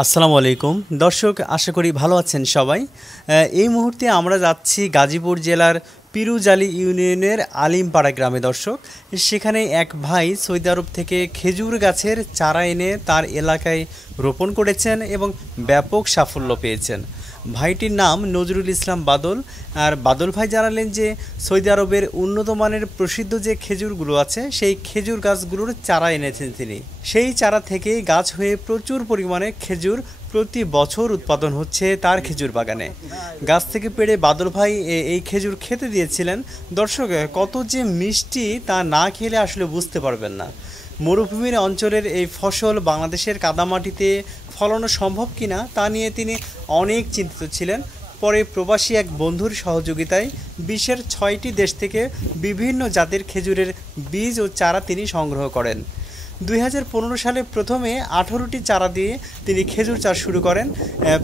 আসসালামু আলাইকুম দর্শক, আশা করি ভালো আছেন সবাই। এই মুহূর্তে আমরা যাচ্ছি গাজীপুর জেলার পিরুজালি ইউনিয়নের আলিমপাড়া গ্রামে। দর্শক, সেখানে এক ভাই সৌদি আরব থেকে খেজুর গাছের চারা এনে তার এলাকায় রোপণ করেছেন এবং ব্যাপক সাফল্য পেয়েছেন। ভাইটির নাম নজরুল ইসলাম বাদল। আর বাদল ভাই জানালেন যে সৌদি আরবের উন্নত মানের প্রসিদ্ধ যে খেজুরগুলো আছে সেই খেজুর গাছগুলোর চারা এনেছেন তিনি। সেই চারা থেকেই গাছ হয়ে প্রচুর পরিমাণে খেজুর প্রতি বছর উৎপাদন হচ্ছে তার খেজুর বাগানে। গাছ থেকে পেড়ে বাদল ভাই এই খেজুর খেতে দিয়েছিলেন। দর্শক, কত যে মিষ্টি তা না খেলে আসলে বুঝতে পারবেন না। মরুভূমির অঞ্চলের এই ফসল বাংলাদেশের কাদামাটিতে ফলানো সম্ভব কিনা তা নিয়ে তিনি অনেক চিন্তিত ছিলেন। পরে প্রবাসী এক বন্ধুর সহযোগিতায় বিশ্বের ৬টি দেশ থেকে বিভিন্ন জাতের খেজুরের বীজ ও চারা তিনি সংগ্রহ করেন। ২০১৫ সালে প্রথমে ১৮টি চারা দিয়ে তিনি খেজুর চাষ শুরু করেন।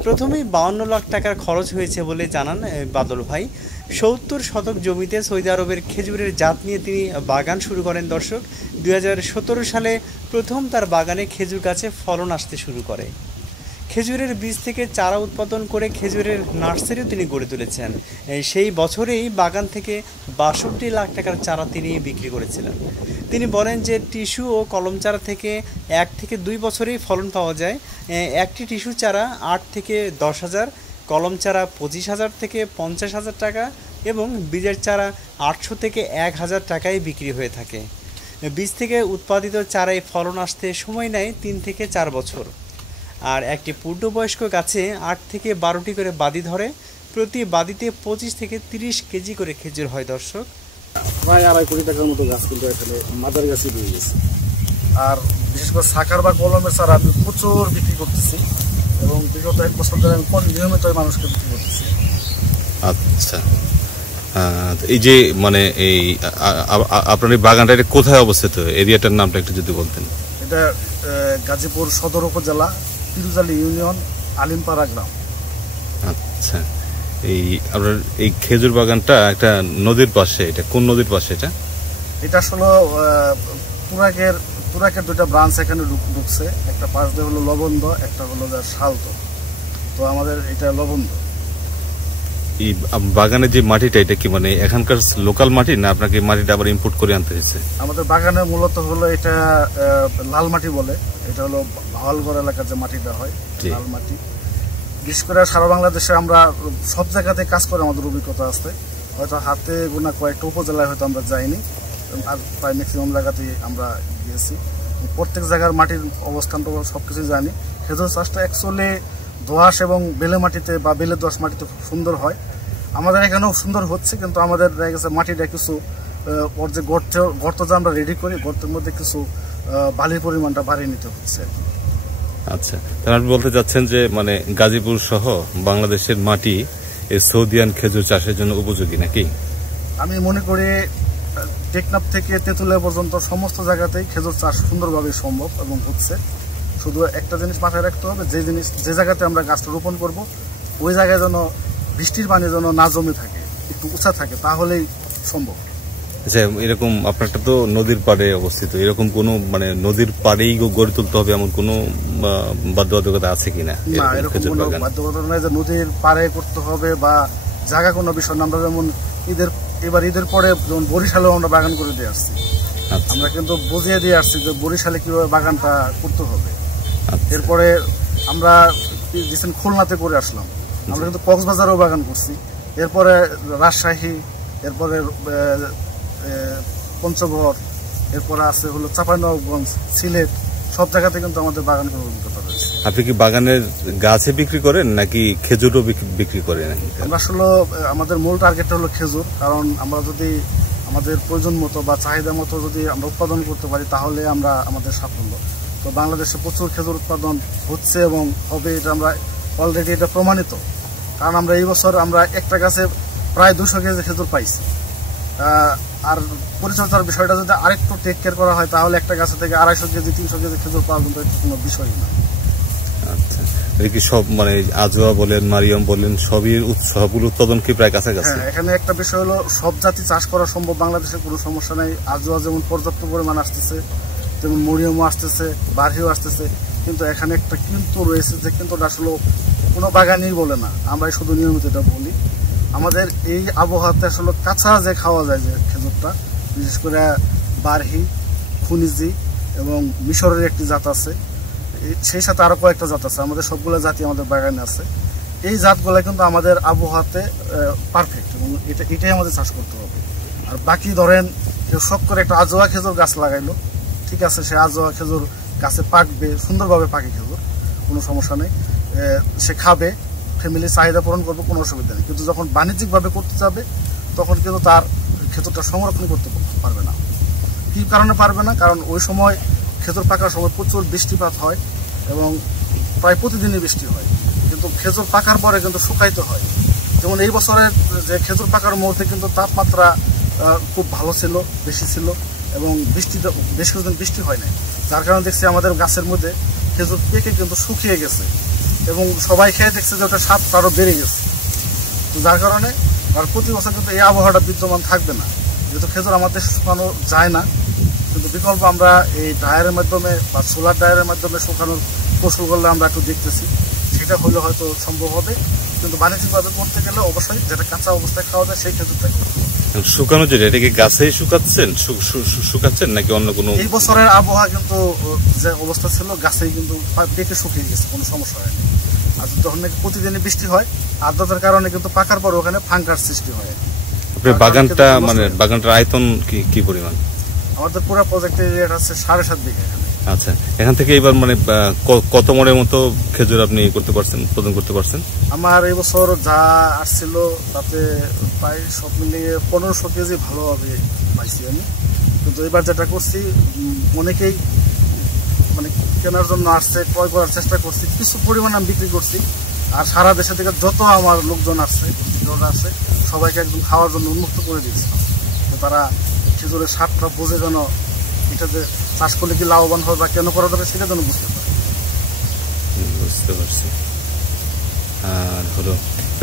প্রথমেই ৫২ লাখ টাকার খরচ হয়েছে বলে জানান বাদল ভাই। ৭০ শতক জমিতে সৌদি আরবের খেজুরের জাত নিয়ে তিনি বাগান শুরু করেন। দর্শক, ২০১৭ সালে প্রথম তার বাগানে খেজুর গাছে ফলন আসতে শুরু করে। খেজুরের বীজ থেকে চারা উৎপাদন করে খেজুরের নার্সারিও তিনি গড়ে তুলেছেন। সেই বছরেই বাগান থেকে ৬২ লাখ টাকার চারা তিনি বিক্রি করেছিলেন। তিনি বলেন যে টিস্যু ও কলম চারা থেকে ১ থেকে ২ বছরেই ফলন পাওয়া যায়। একটি টিস্যু চারা ৮ থেকে ১০,০০০, কলম চারা ২৫,০০০ থেকে ৫০,০০০ টাকা এবং বীজের চারা ৮০০ থেকে ১,০০০ টাকায় বিক্রি হয়ে থাকে। বীজ থেকে উৎপাদিত চারায় ফলন আসতে সময় নেয় ৩ থেকে ৪ বছর। আর একটি পূর্ণবয়স্ক গাছে ৮ থেকে ১২টি করে বাদি ধরে। প্রতি বাদিতে ২৫ থেকে ৩০ কেজি করে খেজুর হয়। দর্শক, প্রায় ২.৫ কোটি টাকার মতো গাছ কিন্তু এখানে মাদার গাছই রয়ে গেছে। আর বিশেষ করে শাখার বা কলমের চারা আমি প্রচুর বিক্রি করতেছি এবং বিগত ১ বছর ধরে আমি নিয়মিত মানুষকে বিক্রি করতেছি। আচ্ছা, এই যে মানে এই আপনার এই বাগানটা এটা কোথায় অবস্থিত? এরিয়াটার নামটা একটু যদি বলতেন। এটা গাজীপুর সদর উপজেলা পিরুজালি ইউনিয়ন আলিমপাড়া গ্রাম। আচ্ছা, এই আপনার এই খেজুর বাগানটা একটা নদীর পাশে। এটা কোন নদীর পাশে? এটা আসলে তুরাকের ২টা ব্রাঞ্চ এখানে ঢুকছে। একটা পাশ দিয়ে হলো লবন্দ, একটা হলো শালত। তো আমাদের এটা লবন্দ। এই বাগানের যে মাটিটা, এটা কি মানে এখানকার লোকাল মাটি না আপনাকে মাটিটা আবার ইম্পোর্ট করে আনতে হয়েছে? আমাদের বাগানে মূলত হলো এটা লাল মাটি বলে। এটা হলো ভাওয়ালগড় এলাকার যে মাটিটা হয়, লাল মাটি। বিশেষ করে সারা বাংলাদেশে আমরা সব জায়গাতে কাজ করে আমাদের অভিজ্ঞতা আছে। হয়তো হাতে গোনা কয়েকটা উপজেলায় হয়তো আমরা যাইনি, আর প্রায় ম্যাক্সিমাম জায়গাতেই আমরা গিয়েছি। প্রত্যেক জায়গার মাটির অবস্থানটা সব কিছুই জানি। খেজুর চাষটা অ্যাকচুয়ালি দোআঁশ এবং বেলে মাটিতে বা বেলে দোআঁশ মাটিতে খুব সুন্দর হয়। আমাদের এখানেও সুন্দর হচ্ছে, কিন্তু আমাদের দেখা গেছে মাটিটা কিছু ওর যে গর্ত যে আমরা রেডি করি, গর্তের মধ্যে কিছু বালির পরিমাণটা বাড়িয়ে নিতে হচ্ছে। আচ্ছা, তাহলে আপনি বলতে চাচ্ছেন যে মানে গাজীপুর সহ বাংলাদেশের মাটি এই সৌদিয়ান খেজুর চাষের জন্য উপযোগী নাকি? আমি মনে করি টেকনাফ থেকে তেঁতুলিয়া পর্যন্ত সমস্ত জায়গাতেই খেজুর চাষ সুন্দরভাবে সম্ভব এবং হচ্ছে। শুধু একটা জিনিস মাথায় রাখতে হবে, যে জায়গাতে আমরা গাছটা রোপণ করব ওই জায়গায় যেন বৃষ্টির পানি যেন না জমে থাকে, একটু উঁচা থাকে, তাহলেই সম্ভব। আচ্ছা, এরকম আপনারটা তো নদীর পাড়ে অবস্থিত, এরকম কোনো মানে নদীর পাড়েই গড়ে তুলতে হবে এমন কোনো বাধ্যবাধকতা আছে কিনা? না, এরকম কোনো বাধ্যবাধকতা নাই যে নদীর পাড়ে করতে হবে বা জায়গা কোনো বিষয় না। আমরা যেমন ঈদের পরে যেমন বরিশালেও আমরা বাগান করে দিয়ে আসছি। আমরা কিন্তু বুঝিয়ে দিয়ে আসছি যে বরিশালে কিভাবে বাগানটা করতে হবে। এরপরে আমরা রিসেন্ট খুলনাতে করে আসলাম। আমরা কিন্তু কক্সবাজারেও বাগান করছি, এরপরে রাজশাহী, এরপরে পঞ্চগড়, এরপরে আছে হলো চাঁপাইনবাবগঞ্জ, সিলেট, সব জায়গাতে কিন্তু আমাদের বাগান করার অভিজ্ঞতা রয়েছে। আপনি কি বাগানের গাছে বিক্রি করেন নাকি খেজুরও বিক্রি করেন? আমরা আসলে আমাদের মূল টার্গেটটা হলো খেজুর, কারণ আমরা যদি আমাদের প্রয়োজন মতো বা চাহিদা মতো যদি আমরা উৎপাদন করতে পারি তাহলে আমরা আমাদের সাফল্য। তো বাংলাদেশে প্রচুর খেজুর উৎপাদন হচ্ছে এবং হবে, এটা আমরা অলরেডি এটা প্রমাণিত। কারণ আমরা এই বছর আমরা একটা গাছে প্রায় ২০০ কেজি খেজুর পাইছি। আর পরিচর্যার বিষয়টা যদি আরেকটু টেক কেয়ার করা হয় তাহলে একটা গাছে থেকে ২৫০ কেজি ৩০০ কেজি খেজুর পাওয়া কিন্তু কোনো বিষয় না। আচ্ছা, এটা কি সব মানে আজোয়া বলেন, মারিয়াম বলেন, সবগুলো উৎপাদন কি প্রায় কাছাকাছি? হ্যাঁ, এখানে একটা বিষয় হলো সব জাতি চাষ করা সম্ভব বাংলাদেশে, কোনো সমস্যা নেই। আজোয়া যেমন পর্যাপ্ত পরিমাণ আসতেছে, তেমন মরিয়ামও আসতেছে, বারহিও আসতেছে, কিন্তু এখানে একটা কিন্তু রয়েছে, যে কিন্তু আসলে কোনো বাগানই বলে না, আমরা শুধু নিয়মিত এটা বলি। আমাদের এই আবহাওয়াতে আসলে কাঁচা যে খাওয়া যায় যে খেজুরটা, বিশেষ করে বারহি, খুনিজি এবং মিশরের একটি জাত আছে, সেই সাথে আরও কয়েকটা জাত আছে, আমাদের সবগুলো জাতি আমাদের বাগানে আছে। এই জাতগুলো কিন্তু আমাদের আবহাওয়াতে পারফেক্ট, এবং এটাই আমাদের চাষ করতে হবে। আর বাকি ধরেন কেউ শখ করে একটা আজোয়া খেজুর গাছ লাগাইলো, ঠিক আছে, সে আজোয়া খেজুর গাছে পাকবে, সুন্দরভাবে পাকে খেজুর, কোনো সমস্যা নেই, সে খাবে, ফ্যামিলির চাহিদা পূরণ করবে, কোনো অসুবিধা নেই। কিন্তু যখন বাণিজ্যিকভাবে করতে যাবে তখন কিন্তু তার খেজুরটা সংরক্ষণ করতে পারবে না। কী কারণে পারবে না? কারণ ওই সময় খেজুর পাকার সময় প্রচুর বৃষ্টিপাত হয় এবং প্রায় প্রতিদিনই বৃষ্টি হয়, কিন্তু খেজুর পাকার পরে কিন্তু শুকাইতে হয়। যেমন এই বছরের যে খেজুর পাকার মুহূর্তে কিন্তু তাপমাত্রা খুব ভালো ছিল, বেশি ছিল, এবং বৃষ্টিটা বেশ কিছুদিন বৃষ্টি হয় নাই, যার কারণে দেখছি আমাদের গাছের মধ্যে খেজুর পেকে কিন্তু শুকিয়ে গেছে, এবং সবাই খেয়ে দেখছে যে ওটা স্বাদ আরও বেড়ে গেছে। তো যার কারণে আর প্রতি বছর কিন্তু এই আবহাওয়াটা বিদ্যমান থাকবে না, যেহেতু খেজুর আমাদের শুকানো যায় না। কিন্তু বিকল্প আমরা এই ড্রায়ারের মাধ্যমে বা সোলার ড্রায়ারের মাধ্যমে শুকানোর কৌশল করলে আমরা একটু দেখতেছি, সেটা হলে হয়তো সম্ভব হবে। কিন্তু বাণিজ্যিকভাবে করতে গেলে অবশ্যই যেটা কাঁচা অবস্থায় খাওয়া যায় সেই খেজুরটাই করতে হবে। শুকানো যেটা, এটা কি গাছেই শুকাচ্ছেন নাকি অন্য কোনো? এই বছরের আবহাওয়া কিন্তু যে অবস্থা ছিল, গাছেই কিন্তু পেকে শুকিয়ে গেছে, কোনো সমস্যা হয়নি। আর যখন নাকি প্রতিদিনই বৃষ্টি হয়, আর্দ্রতার কারণে কিন্তু পাকার পর ওখানে ফাঙ্গাস সৃষ্টি হয়। আপনার বাগানটা মানে বাগানটার আয়তন কি পরিমাণ? আমাদের পুরো প্রজেক্টের এরিয়াটা আছে 7.5 বিঘা এখানে। আচ্ছা, এখান থেকে এবার মানে কত মনের মতো খেজুর আপনি করতে পারছেন, উৎপাদন করতে পারছেন? আমার এই বছর যা আসছিল তাতে প্রায় সব মিলিয়ে 1500 কেজি ভালোভাবে পাইছি আমি। কিন্তু এবার যেটা করছি, অনেকেই মানে কেনার জন্য আসছে, ক্রয় করার চেষ্টা করছি, কিছু পরিমাণ আমি বিক্রি করছি। আর সারা দেশে থেকে যত আমার লোকজন আসছে সবাইকে একদম খাওয়ার জন্য উন্মুক্ত করে দিয়েছিলাম, তো তারা খেজুরের স্বাদটা বুঝে যেন এটা যে চাষ করলে কি লাভবান হয় বা কেন করা যাবে সেটা যেন বুঝতে পারে। বুঝতে পারছি। আর হলো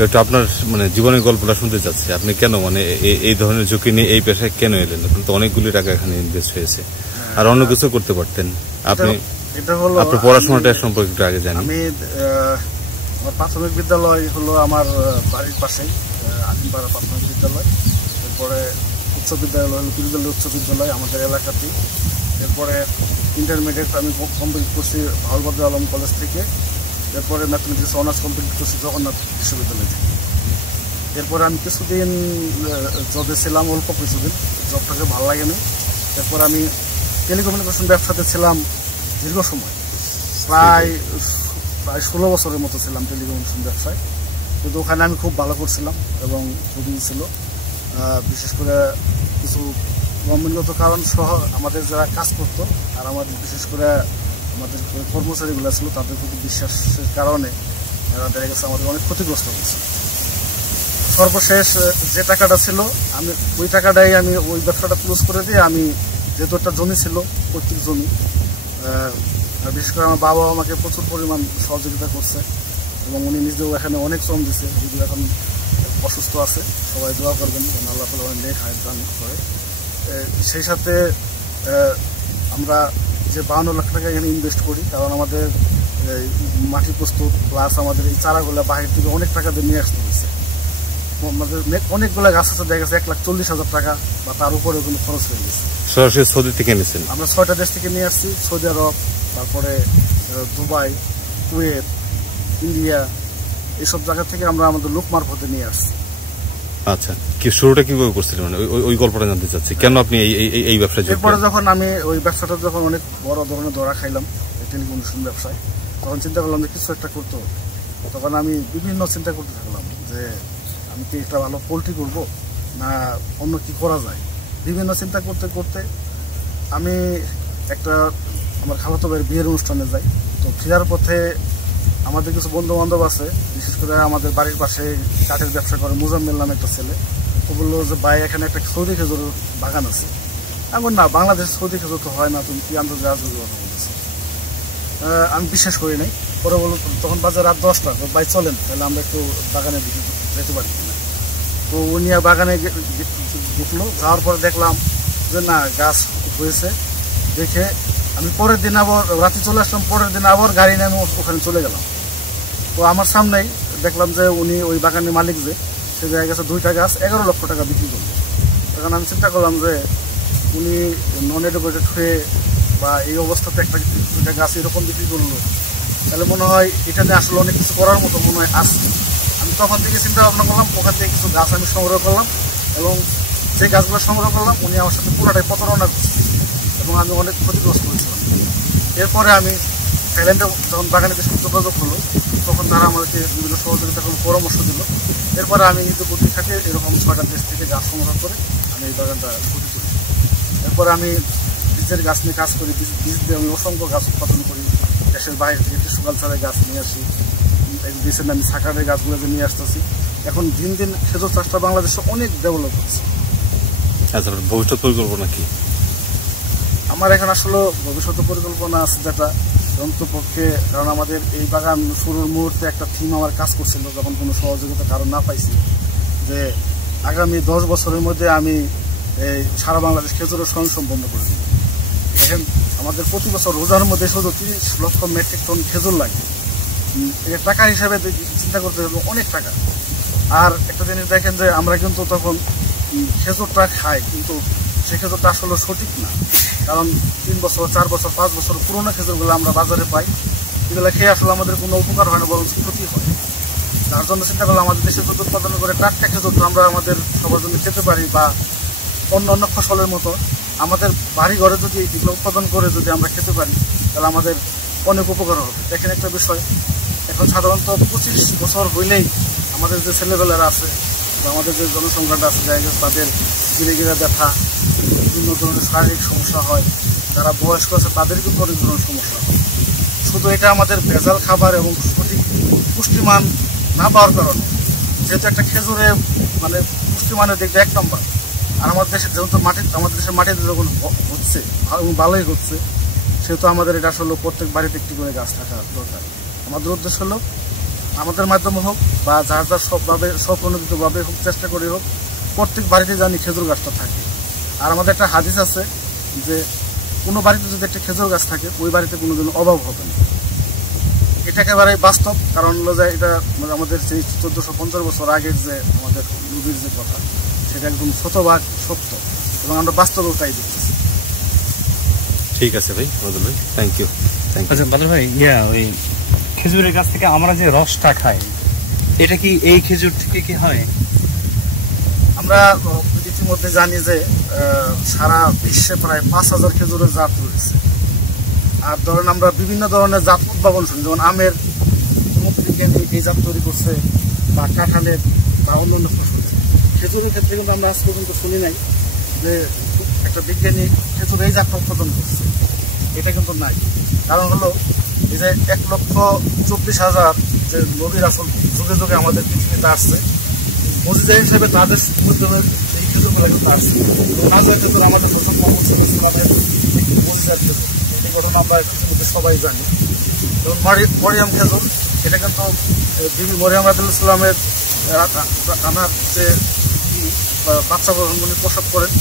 একটু আপনার মানে জীবনের গল্পটা শুনতে চাচ্ছি, আপনি কেন মানে এই ধরনের ঝুঁকি নিয়ে এই পেশায় কেন এলেন? আপনার তো অনেকগুলি টাকা এখানে ইনভেস্ট হয়েছে, আর অন্য কিছু করতে পারতেন আপনি। এটা হলো আপনার পড়াশোনাটা সম্পর্কে একটু আগে জানি। আমি আমার প্রাথমিক বিদ্যালয় হলো আমার বাড়ির পাশেই, আলিমপাড়া প্রাথমিক বিদ্যালয়। এরপরে উচ্চ বিদ্যালয় হলো পিরুজালি উচ্চ বিদ্যালয় আমাদের এলাকাতেই। এরপরে ইন্টারমিডিয়েট আমি কমপ্লিট করছি ভাওয়ালবাদী আলম কলেজ থেকে। এরপরে ম্যাথমেটিক্স অনার্স কমপ্লিট করছি জগন্নাথ বিশ্ববিদ্যালয় থেকে। এরপরে আমি কিছুদিন জবে ছিলাম, অল্প কিছুদিন, জবটাকে ভালো লাগেনি। এরপর আমি টেলিকমিউনিকেশন ব্যবসাতে ছিলাম দীর্ঘ সময়, প্রায় 16 বছরের মতো ছিলাম টেলিকমিউনিকেশন ব্যবসায়। কিন্তু ওখানে আমি খুব ভালো করছিলাম এবং খুবই ছিল। বিশেষ করে কিছু গভর্নমেন্টগত কারণ সহ আমাদের যারা কাজ করতো আর আমাদের বিশেষ করে আমাদের কর্মচারীগুলো ছিল, তাদের প্রতি বিশ্বাসের কারণে এরা দেখা গেছে আমাদের অনেক ক্ষতিগ্রস্ত হয়েছে। সর্বশেষ যে টাকাটা ছিল আমি ওই টাকাটাই আমি ওই ব্যবসাটা ক্লোজ করে দিয়ে, আমি যেহেতু একটা জমি ছিল, পৈতৃক জমি, আর বিশেষ করে আমার বাবা আমাকে প্রচুর পরিমাণ সহযোগিতা করছে এবং উনি নিজেও এখানে অনেক শ্রম দিচ্ছে, যদিও এখন অসুস্থ আছে। সবাই দোয়া করবেন যেন আল্লাহ তাআলা অনেক নেক হায়াত দান করে। সেই সাথে আমরা যে 52 লাখ টাকা এখানে ইনভেস্ট করি, কারণ আমাদের মাটি প্রস্তুত প্লাস আমাদের এই চারাগুলো বাহির থেকে অনেক টাকা দিয়ে নিয়ে আসতে হয়েছে। আমাদের অনেকগুলো গাছ আছে, দেখা গেছে 1,40,000 টাকা বা তার উপরে কোনো খরচ হয়ে গেছে। সরাসরি সৌদি থেকে নিয়েছেন? আমরা 6টা দেশ থেকে নিয়ে আসছি, সৌদি আরব, তারপরে দুবাই, কুয়েত, ইন্ডিয়া, এইসব জায়গা থেকে আমরা আমাদের লোক মারফতে নিয়ে আসছি। আচ্ছা, কি শুরুটা কিভাবে করছিলেন, মানে ওই গল্পটা জানতে চাচ্ছি, কেন আপনি এই ব্যবসায়? এরপরে যখন আমি ওই ব্যবসাটা যখন অনেক বড় ধরনের ধরা খাইলাম টেলিকমিউনিকেশন ব্যবসায়, তখন চিন্তা করলাম যে কিছু একটা করতে হবে। তখন আমি বিভিন্ন চিন্তা করতে থাকলাম যে আমি কি একটা ভালো পোলট্রি করবো না অন্য কি করা যায়। বিভিন্ন চিন্তা করতে করতে আমি একটা আমার খালাতো ভাইয়ের বিয়ের অনুষ্ঠানে যাই। তো ফেরার পথে আমাদের কিছু বন্ধু বান্ধব আছে, বিশেষ করে আমাদের বাড়ির পাশে কাঠের ব্যবসা করে মুজাম্মেল নামে একটা ছেলে। ও বললো যে ভাই এখানে একটা সৌদি খেজুর বাগান আছে। এখন না, বাংলাদেশ সৌদি খেজুর তো হয় না, তুমি কি আন্তর্জাতিক কথা বলতেছো। আমি বিশ্বাস করি নাই। পরে বললো তখন বাজার রাত 10টা, ভাই চলেন তাহলে আমরা একটু বাগানে যেতে পারি কিনা। তো ও নিয়ে বাগানে ঢুকলো, যাওয়ার পরে দেখলাম যে না, গাছ হয়েছে। দেখে আমি পরের দিন আবার রাতে চলে আসলাম, পরের দিন আবার গাড়ি নিয়ে আমি ওখানে চলে গেলাম। তো আমার সামনেই দেখলাম যে উনি ওই বাগানের মালিক যে সে জায়গায় গেছে 2টা গাছ 11 লক্ষ টাকা বিক্রি করলো। তখন আমি চিন্তা করলাম যে উনি নন এডুকেটেড হয়ে বা এই অবস্থাতে 2টা গাছ এরকম বিক্রি করলো, তাহলে মনে হয় এটা নিয়ে আসলে অনেক কিছু করার মতো মনে হয় আছে। আমি তখন থেকে চিন্তা ভাবনা করলাম, ওখান থেকে কিছু গাছ আমি সংগ্রহ করলাম এবং যে গাছগুলো সংগ্রহ করলাম উনি আমার সাথে পুরোটাই প্রতারণা করছে এবং আমি অনেক ক্ষতিগ্রস্ত হয়েছিলাম। এরপরে আমি থাইল্যান্ডে যখন বাগানে দেশে যোগাযোগ হলো তখন তারা আমাদেরকে বিভিন্ন সহযোগিতা করে পরামর্শ দিল। এরপরে আমি নিজে বুদ্ধি খাটে এরকম 6টা দেশ থেকে গাছ সংগ্রহ করে আমি এই বাগানটা গঠন করি। এরপরে আমি বীজের গাছ নিয়ে কাজ করি, বীজ দিয়ে আমি অসংখ্য গাছ উৎপাদন করি। দেশের বাইরে থেকে গ্রীষ্মকাল ছাড়াই গাছ নিয়ে আসি, দেশের আমি সাকারের গাছগুলোকে নিয়ে আসতেছি। এখন দিন দিন খেজুর চাষটা বাংলাদেশে অনেক ডেভেলপ হচ্ছে। আচ্ছা, ভবিষ্যৎ পরিকল্পনা কি? আমার এখানে আসলে ভবিষ্যৎ পরিকল্পনা আছে যেটা অন্তপক্ষে, কারণ আমাদের এই বাগান শুরুর মুহূর্তে একটা থিম আমার কাজ করছিল যখন কোনো সহযোগিতা কারণ না পাইছি, যে আগামী 10 বছরের মধ্যে আমি এই সারা বাংলাদেশ খেজুরের স্বয়ংসম্পন্ন করে দিই। দেখেন আমাদের প্রতি বছর রোজার মধ্যে শুধু 30 লক্ষ মেট্রিক টন খেজুর লাগে। এটা টাকা হিসাবে চিন্তা করতে হবে অনেক টাকা। আর একটা জিনিস দেখেন যে আমরা কিন্তু তখন খেজুরটা খাই, কিন্তু সে খেজুরটা আসলে সঠিক না, কারণ 3 বছর 4 বছর 5 বছর পুরোনো খেজুরগুলো আমরা বাজারে পাই, এগুলো খেয়ে আসলে আমাদের কোনো উপকার হয় না, বরং ক্ষতি হয়। তার জন্য চিন্তা করলে আমাদের দেশে যদি উৎপাদন করে টাটকা খেজুরটা আমরা আমাদের সবার জন্য খেতে পারি বা অন্য অন্য ফসলের মতো আমাদের বাড়ি ঘরে যদি এগুলো উৎপাদন করে যদি আমরা খেতে পারি তাহলে আমাদের অনেক উপকার হবে। দেখেন একটা বিষয়, এখন সাধারণত 25 বছর হইলেই আমাদের যে ছেলেবেলারা আছে বা আমাদের যে জনসংখ্যাটা আছে জায়গা তাদের গিরে গিরে ব্যথা, বিভিন্ন ধরনের শারীরিক সমস্যা হয়। যারা বয়স্ক আছে তাদের কিন্তু অনেক ধরনের সমস্যা হয়। শুধু এটা আমাদের ভেজাল খাবার এবং সঠিক পুষ্টিমান না পাওয়ার কারণে, যেহেতু একটা খেজুরে মানে পুষ্টিমানের দিকটা 1 নম্বর, আর আমাদের দেশের যেহেতু আমাদের দেশের মাটিতে যখন হচ্ছে ভালোই হচ্ছে, সেহেতু আমাদের এটা আসলে প্রত্যেক বাড়িতে একটি করে গাছ থাকা দরকার। আমাদের উদ্দেশ্য হলো আমাদের মাধ্যমে হোক বা যার যার সবভাবে স্বপ্রণোদিতভাবে হোক চেষ্টা করে হোক প্রত্যেক বাড়িতে জানি খেজুর গাছটা থাকে। আর আমাদের একটা হাদিস আছে যে কোনো বাড়িতে যদি একটা খেজুর গাছ থাকে ওই বাড়িতে কোনোদিন অভাব হবে না। এটা একেবারে বাস্তব, কারণ হলো যে এটা আমাদের সেই 1450 বছর আগের যে আমাদের নবীর যে কথা, সেটা একদম শতভাগ সত্য এবং আমরা বাস্তবেও তাই দেখতেছি। ঠিক আছে ভাই, বদল ভাই, থ্যাংক ইউ। আচ্ছা বদল ভাই, ওই খেজুরের গাছ থেকে আমরা যে রসটা খাই এটা কি এই খেজুর থেকে কি হয়? আমরা ইতিমধ্যে জানি যে সারা বিশ্বে প্রায় 5000 খেজুরের জাত রয়েছে। আর ধরেন আমরা বিভিন্ন ধরনের জাত উদ্ভাবন শুনি, যেমন আমের এই জাত তৈরি করছে বা কাঁঠালের বা অন্যান্য ফসলের। খেজুরের ক্ষেত্রে কিন্তু আমরা আজ পর্যন্ত শুনি নাই যে একটা বিজ্ঞানী খেজুর এই জাতটা উৎপাদন করছে, এটা কিন্তু নাই। কারণ হলো এই যে 1,24,000 যে নবী রাসূল যুগে যুগে আমাদের পৃথিবীতে আসছে, মুজিজা হিসেবে তাদের মধ্যে এই খেজুরগুলো কিন্তু আসছে। নাজের খেজুর আমাদের প্রথম মোহাম্মদ সাল্লাল্লাহু আলাইহি ওয়াসাল্লামের মুজিজার খেজুর, এই ঘটনা আমরা ইতিমধ্যে সবাই জানি। যেমন মরিয়ম খেজুর, এটা কিন্তু বিবি মরিয়ম রাদিয়াল্লাহু সাল্লামের আনার যে বাচ্চা উনি প্রসব করেন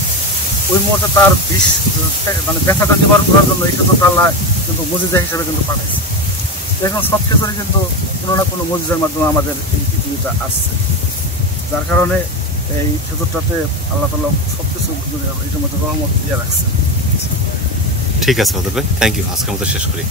ওই মুহূর্তে তার বিষ মানে ব্যথাটা নিবারণ করার জন্য এই খেজুরটা আল্লাহ কিন্তু মুজিজা হিসেবে কিন্তু পাঠাইছে। এখন সব খেজুরই কিন্তু কোনো না কোনো মুজিজার মাধ্যমে আমাদের এই পৃথিবীটা আসছে, যার কারণে এই খেজুরটাতে আল্লাহ তাআলা সব কিছু এটার মধ্যে রহমত দিয়ে রাখছে। ঠিক আছে বদল ভাই, থ্যাংক ইউ। আজকের মতো শেষ করি।